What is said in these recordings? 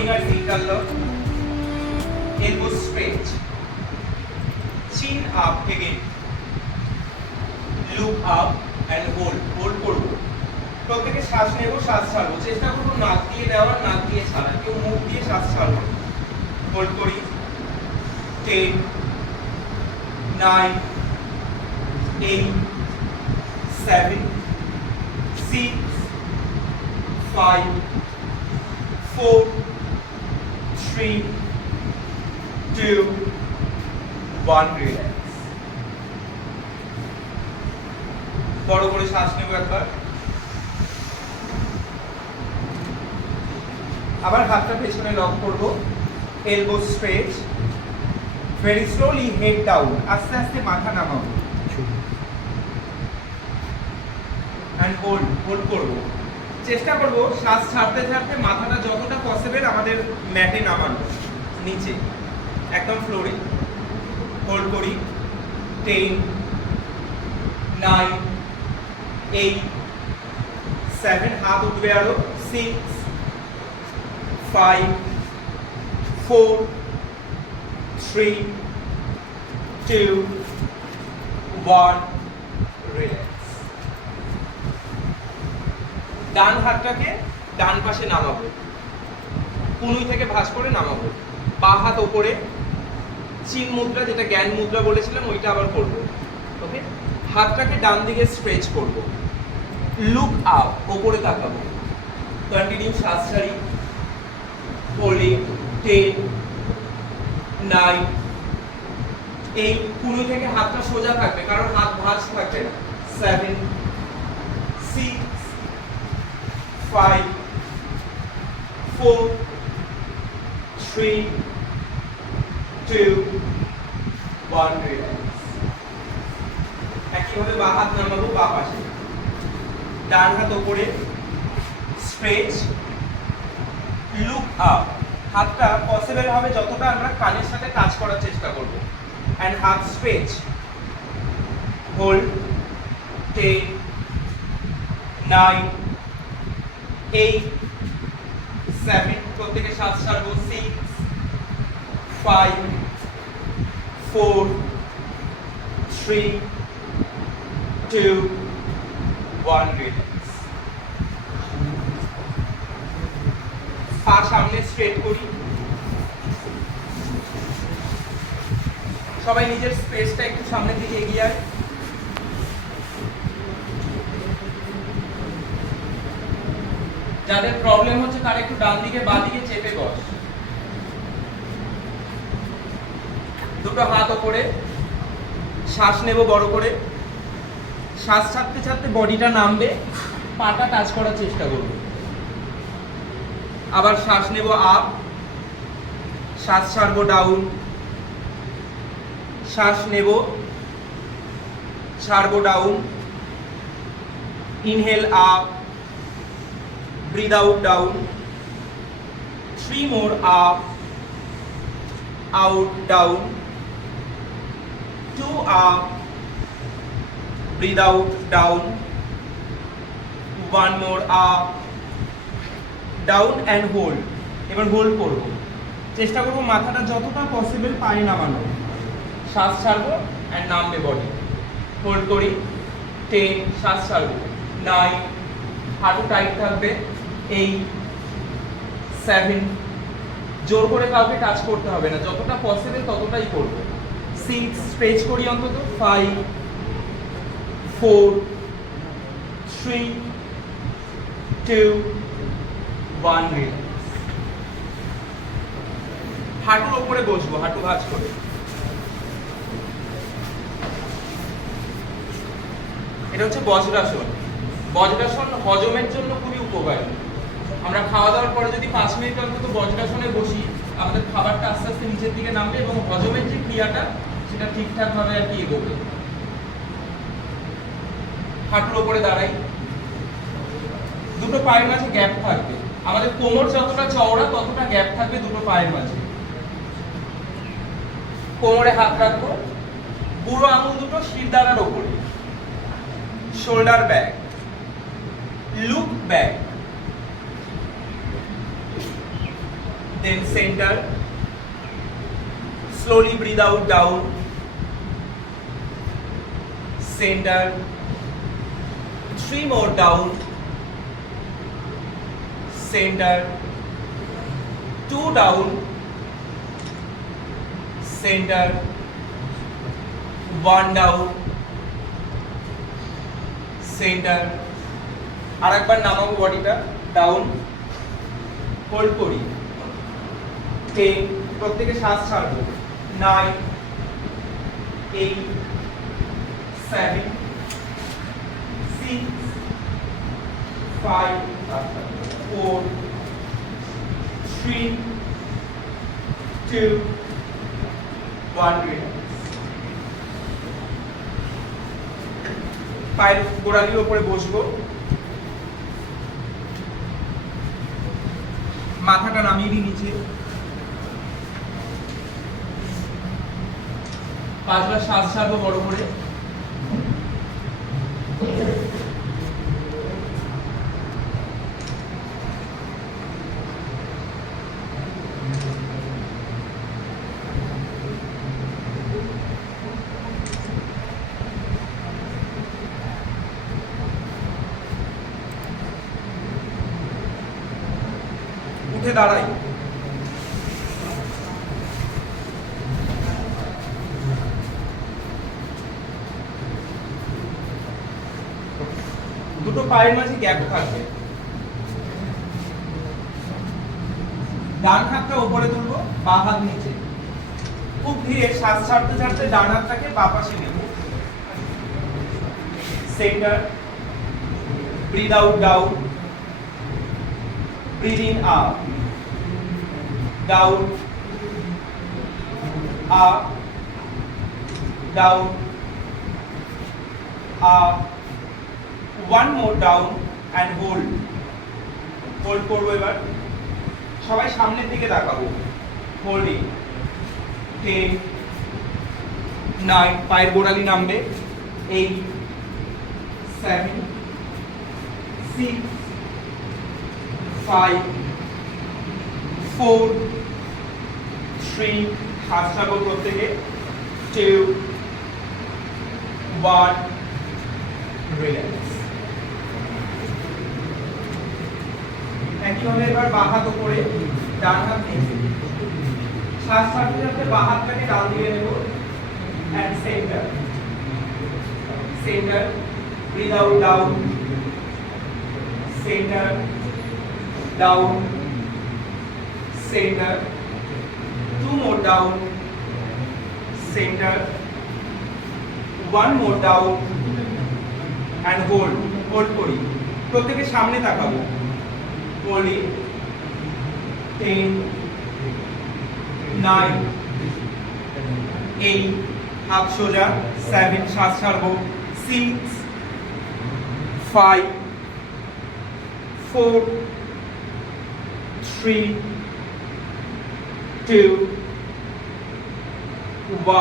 fingers interlock, elbows straight, chin up again, look up and hold করব। প্রত্যেকে শ্বাস নেব, শ্বাস ছাড়বো, চেষ্টা করবো নাক দিয়ে নেওয়া, নাক দিয়ে ছাড়া, কেউ মুখ দিয়ে শ্বাস ছাড়বো। হোল্ড করি 10 9 8 7 6 5 4 3 2 1 রিল্যাক্স। বড় করে শ্বাস নেব একবার। আবার হাতটা পেছনে লক করব, elbow straight, very slowly head down, আস্তে আস্তে মাথা নামাবো এন্ড হোল্ড করব। চেষ্টা করব শ্বাস ছাড়তে ছাড়তে মাথাটা যতটা পসিবল আমাদের ম্যাটে নামানো, নিচে একদম ফ্লোরে। হোল্ড করি 10 9 8 7, হাত উঠবে আরো, 6 5 4 3 2 1 রিল্যাক্স। ডান হাতটাকে ডান পাশে নামাবো, কুনুই থেকে ভাঁজ করে নামাবো, বা হাত ওপরে, চিন মুদ্রা যেটা জ্ঞান মুদ্রা বলেছিলাম ওইটা আবার করব। ওকে, হাতটাকে ডান দিকে স্ট্রেচ করব, লুক আপ, ওপরে তাকাবো, কন্টিনিউ শ্বাস ছাড়ি, হোল্ডিং 10 9 এই কুনুই থেকে হাতটা সোজা থাকবে, কারণ হাত ভাঁজ থাকবে না, 7 6 5 4 3 2 1 রিল্যাক্স। একইভাবে বাঁ হাত নামাবো, বাঁ পাশে, ডান হাত ওপরে স্ট্রেচ, লুক আপ, হাতটা পসিবল হবে যতটা আমরা কানের সাথে টাচ করার চেষ্টা করব, এন্ড হাত স্ট্রেচ, হোল্ড 10 9 8 7, প্রত্যেকে শ্বাস ছাড়বো, 6 5 4 3 2 1 রিল্যাক্স। পা সামনে স্ট্রেট করি, সবাই নিজের স্পেসটা একটু সামনের দিকে এগিয়ে আয়। যাদের প্রবলেম হচ্ছে তারা একটু ডান দিকে বাঁ দিকে চেপে বস। দুটো হাত ওপরে, শ্বাস নেব বড় করে, শ্বাস ছাড়তে ছাড়তে বডিটা নামবে, পাটা টাচ করার চেষ্টা করব। আবার শ্বাস নেব আপ, শ্বাস ছাড়বো ডাউন, শ্বাস নেব, ছাড়বো down, inhale up, breathe out down, 3 more up, out down, 2 up, breathe out down, 1 more up, down and hold। এবার হোল্ড করব, চেষ্টা করব মাথাটা যতটা পসিবল পায়ে নামানো, শ্বাস ছাড়বো এন্ড নামবে বডি। হোল্ড করি 10, শ্বাস ছাড়বো 9, হাঁটু টাইট থাকবে, 8 7, জোর করে কাউকে টাচ করতে হবে না, যতটা পসিবল ততটাই করব, 6, স্ট্রেচ করি অন্তত, 5 4 3 2 1 রিল্যাক্স। হাঁটুর উপরে বসবো, হাঁটু ভাঁজ করে। এটা হচ্ছে বজ্রাসন। বজ্রাসন হজমের জন্য খুবই উপকারী। আমরা খাওয়া দাওয়ার পরে যদি 5 মিনিট অন্তত বজ্রাসনে বসি, আমাদের খাবারটা আস্তে আস্তে নিচের দিকে নামবে এবং হজমের যে ক্রিয়াটা সেটা ঠিকঠাক ভাবে আর কি এগোবে। হাঁটুর উপরে দাঁড়াই, দুটো পায়ের মাঝে গ্যাপ থাকবে, আমাদের কোমর যতটা চওড়া ততটা গ্যাপ থাকবে দুটো পায়ের মাঝে। কোমরে হাত রাখবো, বুড়ো আঙুল দুটো শিরদাঁড়ার উপরে, shoulder back, look back, then center, slowly breathe out, down, center, 3 more down, center, 2 down, center, 1 down, center, আর একবার নামাবো বডিটা, ডাউন, হোল্ড করি, 10, প্রত্যেকে শ্বাস ছাড়বো, 9, 8, 7, 6, 5, 4, 3, 2, 1, relax. পায়ের গোড়ালির উপরে বসবো, মাথাটা নামিয়ে দিই নিচে, 5 বার শ্বাস ছাড়বো বড় করে, উঠে দাঁড়াই, দুটো পায়ের মাঝে গ্যাপ থাকবে, ডান হাতটা উপরে তুলবো, বাঁ হাত নিচে, খুব ধীরে শ্বাস ছাড়তে ছাড়তে ডান হাতটাকে বাঁ পাশে নেব, centre, breathe out, down, breathe in, up, down, up, down, up, 1 more down and hold করবো এবার, সবাই সামনের দিকে তাকাবো, holding, 10, 9, পায়ের গোড়ালি নামবে, 8, 7, 6, 5, 4, 3, শ্বাস ছাড়বো প্রত্যেকে, 2, 1, রিল্যাক্স। একইভাবে এবার বাঁ হাত উপরে, ডান হাত নিচে, শ্বাস ছাড়তে ছাড়তে বাঁ হাতটাকে ডান দিকে নেব, and center, center, breathe out, down, center, down, center, 2 more down, center, 1 more down and hold করি, প্রত্যেকে সামনে তাকাবো, holding, 10, 9, 8, হাত সোজা, 7, শ্বাস ছাড়বো, 6, 5, 4, 3, 2,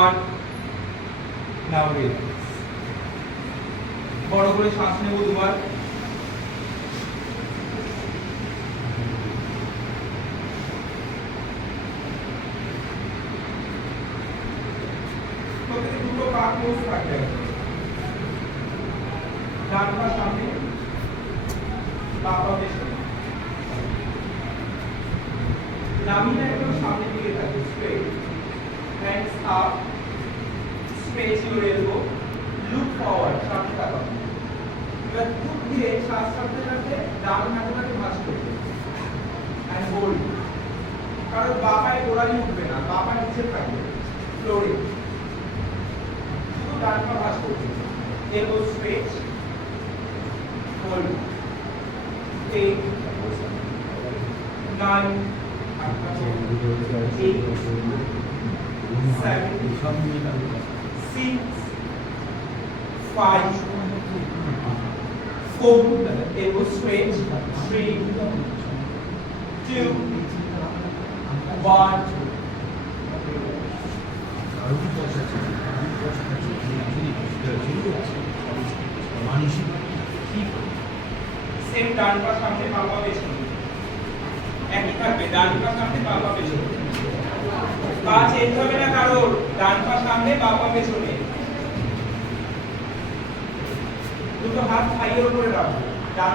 1, now relax. বড় করে শ্বাস নেব দুবার, প্রত্যেকে দুটো পা ক্লোজ রাখবে, ডান পা সামনে, বাঁ পা পেছনে, নামিটা একদম সামনের দিকে থাকবে, straight, hands up, stretch your elbow, look forward, সামনে তাকাও, এবার খুব ধীরে শ্বাস ছাড়তে ছাড়তে ডান হাতটাকে ভাঁজ করবে, and hold, কারণ বাঁ পায়ে গোড়ালি উঠবে না, বাঁ পা নিচে থাকবে, ফ্লোরে, শুধু ডান পা ভাঁজ করবে, elbow stretch, hold, 8, 9, 8, 7, 6, 5, 4, elbow stretch, 3, 2, 1. Same ডান পা সামনে, বাঁ পা পেছনে, একই থাকবে, ডান পা সামনে বাম পা পেছনে। পা চেঞ্জ হবে না কারোর, ডান পা সামনে বাম পা পেছনে। দুটো হাত থাইয়ের উপরে রাখো, ডান